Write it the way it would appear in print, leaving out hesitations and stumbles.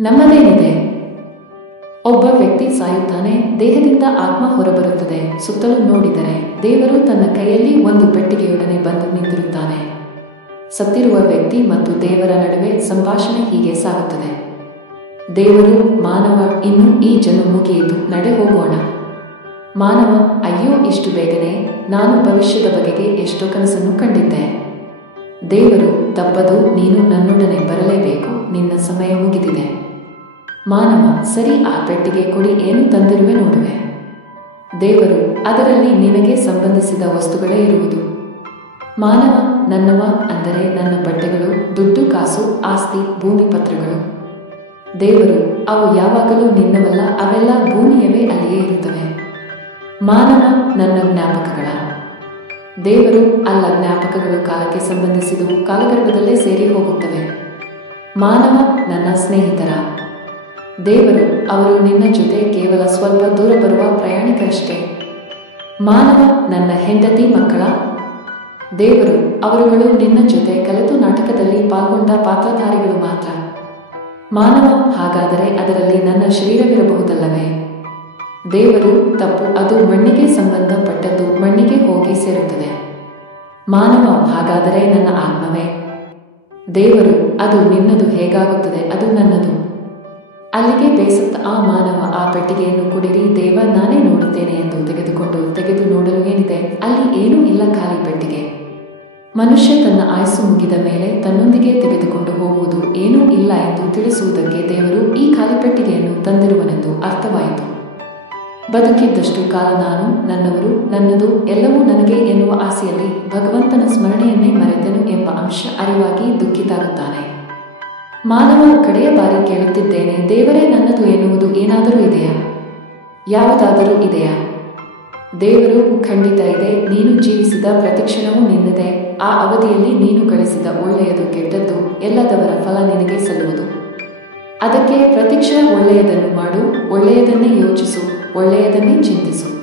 ನಮ್ಮದೇನಿದೆ? ಒಬ್ಬ ವ್ಯಕ್ತಿ ಸಾಯುತ್ತಾನೆ, ದೇಹದಿಂದ ಆತ್ಮ ಹೊರಬರುತ್ತದೆ. ಸುತ್ತಲೂ ನೋಡಿದರೆ ದೇವರು ತನ್ನ ಕೈಯಲ್ಲಿ ಒಂದು ಪೆಟ್ಟಿಗೆಯೊಡನೆ ಬಂದು ನಿಂತಿರುತ್ತಾನೆ. ಸತ್ತಿರುವ ವ್ಯಕ್ತಿ ಮತ್ತು ದೇವರ ನಡುವೆ ಸಂಭಾಷಣೆ ಹೀಗೆ ಸಾಗುತ್ತದೆ. ದೇವರು, ಮಾನವ, ಇನ್ನು ಈ ಜನ್ಮ ಮುಗಿಯಿತು, ನಡೆ ಹೋಗೋಣ. ಮಾನವ, ಅಯ್ಯೋ, ಇಷ್ಟು ಬೇಗನೆ? ನಾನು ಭವಿಷ್ಯದ ಬಗೆಗೆ ಎಷ್ಟೋ ಕನಸನ್ನು ಕಂಡಿದ್ದೆ. ದೇವರು, ತಪ್ಪದು, ನೀನು ನನ್ನೊಡನೆ ಬರಲೇಬೇಕು, ನಿನ್ನ ಸಮಯ ಮುಗಿದಿದೆ. ಮಾನವ, ಸರಿ, ಆ ಪೆಟ್ಟಿಗೆ ಕೊಡಿ, ಏನು ತಂದಿರುವೆ ನೋಡುವೆ. ದೇವರು, ಅದರಲ್ಲಿ ನಿನಗೆ ಸಂಬಂಧಿಸಿದ ವಸ್ತುಗಳೇ ಇರುವುದು. ಮಾನವ, ನನ್ನವ ಅಂದರೆ ನನ್ನ ಬಟ್ಟೆಗಳು, ದುಡ್ಡು, ಕಾಸು, ಆಸ್ತಿ, ಭೂಮಿ ಪತ್ರಗಳು. ದೇವರು, ಅವು ಯಾವಾಗಲೂ ನಿನ್ನವಲ್ಲ, ಅವೆಲ್ಲ ಭೂಮಿಯವೇ, ಅಲ್ಲಿಯೇ ಇರುತ್ತವೆ. ಮಾನವ, ನನ್ನ ಜ್ಞಾಪಕಗಳ. ದೇವರು, ಅಲ್ಲ, ಜ್ಞಾಪಕಗಳು ಕಾಲಕ್ಕೆ ಸಂಬಂಧಿಸಿದವು, ಕಾಲಗರ್ಭದಲ್ಲೇ ಸೇರಿ ಹೋಗುತ್ತವೆ. ಮಾನವ, ನನ್ನ ಸ್ನೇಹಿತರ. ದೇವರು, ಅವರು ನಿನ್ನ ಜೊತೆ ಕೇವಲ ಸ್ವಲ್ಪ ದೂರ ಬರುವ ಪ್ರಯಾಣಿಕರಷ್ಟೇ. ಮಾನವ, ನನ್ನ ಹೆಂಡತಿ, ಮಕ್ಕಳ. ದೇವರು, ಅವರುಗಳು ನಿನ್ನ ಜೊತೆ ಕಲಿತು ನಾಟಕದಲ್ಲಿ ಪಾಲ್ಗೊಂಡ ಪಾತ್ರಧಾರಿಗಳು ಮಾತ್ರ. ಮಾನವ, ಹಾಗಾದರೆ ಅದರಲ್ಲಿ ನನ್ನ ಶರೀರವಿರಬಹುದಲ್ಲವೇ? ದೇವರು, ತಪ್ಪು, ಅದು ಮಣ್ಣಿಗೆ ಸಂಬಂಧಪಟ್ಟದ್ದು, ಮಣ್ಣಿಗೆ ಹೋಗಿ ಸೇರುತ್ತದೆ. ಮಾನವ, ಹಾಗಾದರೆ ನನ್ನ ಆತ್ಮವೇ? ದೇವರು, ಅದು ನಿನ್ನದು ಹೇಗಾಗುತ್ತದೆ, ಅದು ನನ್ನದು. ಅಲ್ಲಿಗೆ ಬೇಸತ್ತ ಆ ಮಾನವ, ಆ ಪೆಟ್ಟಿಗೆಯನ್ನು ಕೊಡಿರಿ ದೇವ, ನಾನೇ ನೋಡುತ್ತೇನೆ ಎಂದು ತೆಗೆದು ನೋಡಲು ಏನಿದೆ ಅಲ್ಲಿ? ಏನೂ ಇಲ್ಲ, ಖಾಲಿ ಪೆಟ್ಟಿಗೆ. ಮನುಷ್ಯ ತನ್ನ ಆಯಸ್ಸು ಮುಗಿದ ಮೇಲೆ ತನ್ನೊಂದಿಗೆ ತೆಗೆದುಕೊಂಡು ಹೋಗುವುದು ಏನೂ ಇಲ್ಲ ಎಂದು ತಿಳಿಸುವುದಕ್ಕೆ ದೇವರು ಈ ಖಾಲಿ ಪೆಟ್ಟಿಗೆಯನ್ನು ತಂದಿರುವನೆಂದು ಅರ್ಥವಾಯಿತು. ಬದುಕಿದ್ದಷ್ಟು ಕಾಲ ನಾನು, ನನ್ನವರು, ನನ್ನದು, ಎಲ್ಲವೂ ನನಗೆ ಎನ್ನುವ ಆಸೆಯಲ್ಲಿ ಭಗವಂತನ ಸ್ಮರಣೆಯನ್ನೇ ಮರೆತೆನು ಎಂಬ ಅಂಶ ಅರಿವಾಗಿ ದುಃಖಿತಾಗುತ್ತಾನೆ. ಮಾನವ, ಕಡೆಯ ಬಾರಿ ಕೇಳುತ್ತಿದ್ದೇನೆ, ದೇವರೇ ನನ್ನದು ಎನ್ನುವುದು ಏನಾದರೂ ಇದೆಯಾ? ಯಾವುದಾದರೂ ಇದೆಯಾ? ದೇವರು, ಖಂಡಿತ ಇದೆ. ನೀನು ಜೀವಿಸಿದ ಪ್ರತಿಕ್ಷಣವೂ ನಿನ್ನದೇ. ಆ ಅವಧಿಯಲ್ಲಿ ನೀನು ಗಳಿಸಿದ ಒಳ್ಳೆಯದು ಕೆಟ್ಟದ್ದು ಎಲ್ಲದವರ ಫಲ ನಿನಗೆ ಸಲ್ಲುವುದು. ಅದಕ್ಕೆ ಪ್ರತಿಕ್ಷಣ ಒಳ್ಳೆಯದನ್ನು ಮಾಡು, ಒಳ್ಳೆಯದನ್ನೇ ಯೋಚಿಸು, ಒಳ್ಳೆಯದನ್ನೇ ಚಿಂತಿಸು.